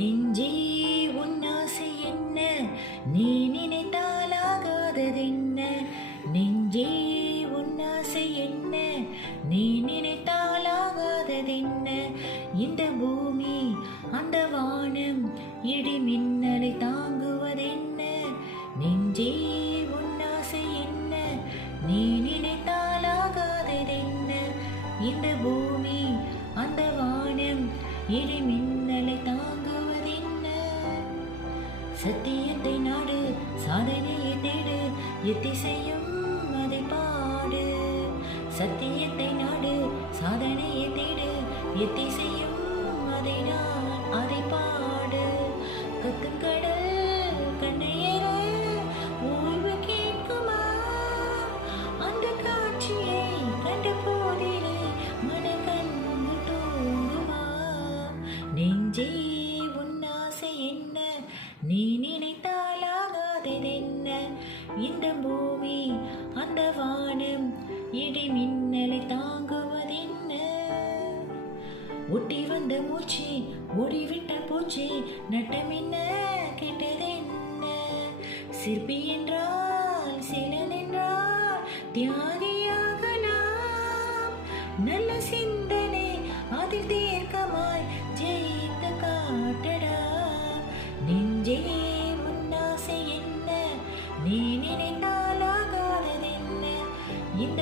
நெஞ்சே உன் ஆசை என்ன, நீ நினைத்தாலாகாததென்ன. நெஞ்சே உன் ஆசை என்ன, நீ நினைத்தாலாகாததென்ன. இந்த பூமி அந்த வானம் இடி மின்னலை தாங்குவதென்ன. நெஞ்சே உன் ஆசை என்ன, நீ நினைத்தாலாகாததென்ன. இந்த பூமி அந்த வானம் இடி மின்னலை தாங்குவதென்ன. சத்தியத்தை நாடு, சாதனையை தேடு, எத்திசையும் அதை பாடு. சத்தியத்தை நாடு, சாதனையை தேடு, எத்திசையும் அதை பாடு. கத்தும் கடல் கண்ணையர ஓய்வு கேட்குமா, அந்த காட்சியை கண்ட போதிலே மனக்கண்ணு தூங்குமா. நெஞ்சே உன் ஆசை என்ன, நீ நினைத்தாலாகாததென்ன. இந்த பூமி அந்த வானம் இடி மின்னலை தாங்குவதென்ன. ஒட்டி வந்த மூச்சு ஓடிவிட்ட பூச்சி, நட்டம் என்ன கெட்டதென்ன. சிற்பி என்றால் சிலன் என்றால் தியாகியாகலாம். நல்ல சிந்தனை அதில் தீர்க்கமாய் ஜெயித்து காட்டடா. நெஞ்சே உன் ஆசை என்ன, நீ நினைத்தாலாகாததென்ன. இந்த